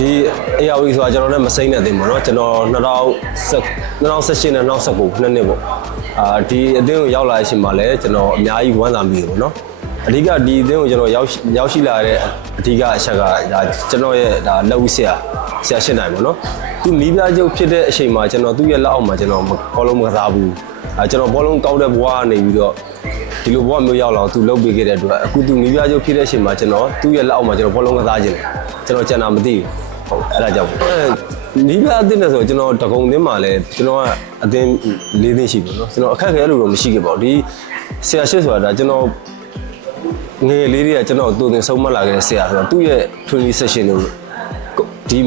ဒီ ARV ဆိုတာကျွန်တော်လည်းမစိမ့်တဲ့အသင်းပေါ့နော်ကျွန်တော်2010 2018နဲ့2019နှစ်နှစ်ပေါ့အာဒီအသင်းကိုရောက်လာတဲ့အချိန်မှာလည်းကျွန်တော်အများကြီးဝမ်းသာမိတယ်ပေါ့နော်အဓိကဒီအသင်းကိုကျွန်တော်ရောက်ရောက်ရှိလာတဲ့အဓိကအချက်ကဒါကျွန်တော်ရဲ့ဒါလက်ဝိဆရာဆရာရှင်းနိုင်ပေါ့နော်သူနီးပြချုပ်ဖြစ်တဲ့အချိန်မှာကျွန်တော်သူ့ရဲ့လက်အောက်မှာကျွန်တော်ဘောလုံးမကစားဘူးအဲကျွန်တော်ဘောလုံးကောက်တဲ့ဘဝကနေပြီးတော့ ဒီလိုဘဝမျိုးရောက်လာသူလှုပ်ပေးခဲ့တဲ့အတွက်အခုသူမိဖုရားချုပ်ဖြစ်တဲ့အချိန်မှာကျွန်တော်သူ့ရဲ့လက်အောက်မှာကျွန်တော်ဘောလုံးကစားခြင်းလေကျွန်တော်ကျန်တာမသိဘူးဟုတ်အဲ့ဒါကြောင့်မိဖုရားအသင်းနဲ့ဆိုကျွန်တော်တကုံသင်းမှာလည်းကျွန်တော်ကအသင်း၄သင်းရှိပြီနော်ကျွန်တော်အခက်အခဲလို့တော့မရှိခဲ့ပါဘူးဒီဆရာရှစ်ဆိုတာကျွန်တော်ငယ်လေးတွေကကျွန်တော်သူတင်ဆုံးမလာခဲ့တဲ့ဆရာဆိုတော့သူ့ရဲ့ training session လို့ဒီ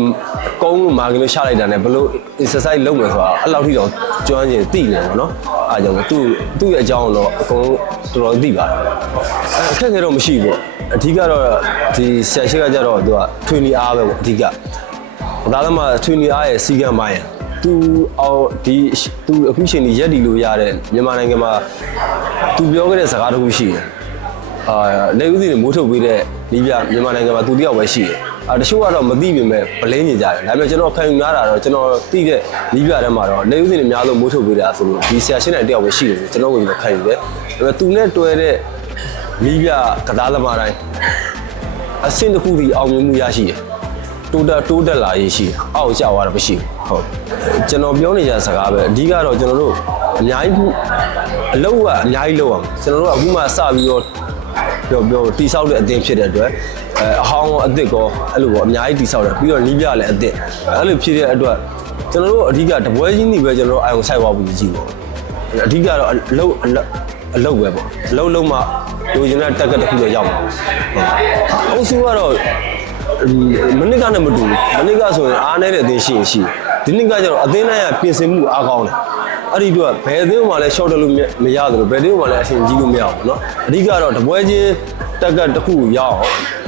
ကုန်းလို့မာကင်လို့ရှာလိုက်တာ ਨੇ ဘလို့ exercise လုပ်မယ်ဆိုတာအဲ့လောက်ထိတော့ကျွမ်းကျင်သိနေပါတော့ အားကြောင့်သူ့သူ့ရဲ့အကြောင်းတော့အကုန်တော်တော်သိပါတယ်အဲအခက်အခဲတော့မရှိဘူးပေါ့အဓိကတော့ဒီဆရာရှိကကြတော့သူက training အားပဲပေါ့အဓိကဒါသမား training အားရဲ့စီကံပိုင်းသူအော်ဒီသူအခုချိန်ကြီးရက်ဒီလို့ရတဲ့မြန်မာနိုင်ငံမှာသူပြောခဲ့တဲ့စကားတစ်ခုရှိတယ်အာလက်ဦးစီတွေမိုးထုတ်ပေးတဲ့နီးပြမြန်မာနိုင်ငံမှာသူတယောက်ပဲရှိတယ်။ အာတချို့ကတော့မသိပေမဲ့ဗလင်းနေကြတယ်။ဒါပေမဲ့ကျွန်တော်ခံယူရတာတော့ကျွန်တော်သိတဲ့နီးပြထဲမှာတော့လက်ဦးစီတွေအများဆုံးမိုးထုတ်ပေးတာဆိုလို့ဒီဆရာရှင်းနိုင်တယောက်ပဲရှိတယ်လို့ကျွန်တော်ကကျွန်တော်ခံယူတယ်။ဒါပေမဲ့သူနဲ့တွဲတဲ့နီးပြကစားသမားတိုင်းအဆင့်တစ်ခုဒီအောင်မြင်မှုရရှိတယ်။တိုးတက်တိုးတက်လာရေးရှိတယ်။အောက်ကျသွားတာမရှိဘူး။ဟုတ်။ကျွန်တော်ပြောနေကြစကားပဲအဓိကတော့ကျွန်တော်တို့အများကြီးအလုပ်ကအများကြီးလုပ်အောင်ကျွန်တော်တို့ကအခုမှစပြီးတော့ပြောပြောတိဆောက်တဲ့အသင်းဖြစ်တဲ့အတွက် အဲအဟောင်းရောအသစ်ကောအဲ့လိုပေါ့အများကြီးတိဆောက်တယ်ပြီးတော့နီးပြလည်းအသစ်အဲ့လိုဖြစ်တဲ့အတွက်ကျွန်တော်တို့အဓိကတပွဲချင်းနေပဲကျွန်တော်တို့အာရုံစိုက်သွားပြီးကြည့်ပေါ့အဓိကတော့အလုပ်အလုပ်အလုပ်ပဲပေါ့အလုပ်လုံးမှလူကျင်တဲ့တက်ကတစ်ခုတော့ရောက်မှာအုပ်စုကတော့မနစ်ကနဲ့မတူဘူးမနစ်ကဆိုရင်အားနေတဲ့အသင်းရှိရင်ရှိဒီနှစ်ကကျတော့အသင်းတိုင်းကပြင်ဆင်မှုအားကောင်းတယ် အဲ့ဒီတော့ဘယ်အသင်းမှလည်း short တက်လို့မရသလိုဘယ်အသင်းမှလည်းအဆင်ကြီးလို့မရဘူးเนาะအဓိကတော့တပွဲချင်း တက်ကတစ်ခုရအောင်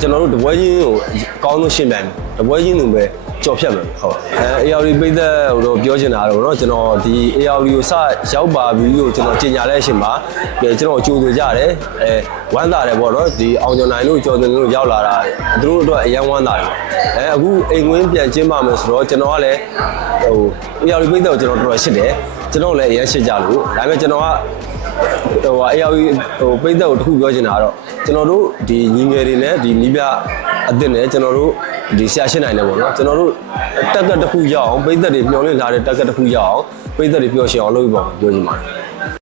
ကျွန်တော်တို့တပွဲချင်းကိုအကောင်းဆုံးရှင်းပြမယ်တပွဲချင်းသူပဲကြော်ဖြတ်မယ်ဟုတ်အဲ ARD ပိတ်သက်ဟိုတော့ပြောချင်တာတော့เนาะကျွန်တော်ဒီ ARD ကိုစရောက်ပါပြီလို့ကျွန်တော်ကြေညာတဲ့အချိန်မှာကျွန်တော်ကြိုးဆိုကြတယ်အဲဝမ်းသာတယ်ပေါ့เนาะဒီအောင်ကျော်နိုင်လို့ကြော်တင်လို့ရောက်လာတာသူတို့အတွက်အရန်ဝမ်းသာတယ်အဲအခုအိမ်ဝင်းပြန်ကျင်းပါမယ်ဆိုတော့ကျွန်တော်ကလည်းဟို ARD ပိတ်သက်ကိုကျွန်တော်တော်တော်ရှစ်တယ် ကျွန်တော်လည်းအရင်ရှစ်ကြလို့ဒါပေမဲ့ကျွန်တော်ကဟိုအေယာဟိုပိတ်သက်ကိုတခုပြောချင်တာကတော့ကျွန်တော်တို့ဒီညီငယ်တွေနဲ့ဒီနီးပြအသစ်နဲ့ကျွန်တော်တို့ဒီဆရာရှင်းနိုင်တယ်ပေါ့နော်ကျွန်တော်တို့တက်ကတ်တစ်ခုရအောင်ပိတ်သက်တွေမျောလင့်လာတဲ့တက်ကတ်တစ်ခုရအောင်ပိတ်သက်တွေပျော်ရွှင်အောင်လုပ်ပြီးပေါ့ပြောချင်ပါတယ်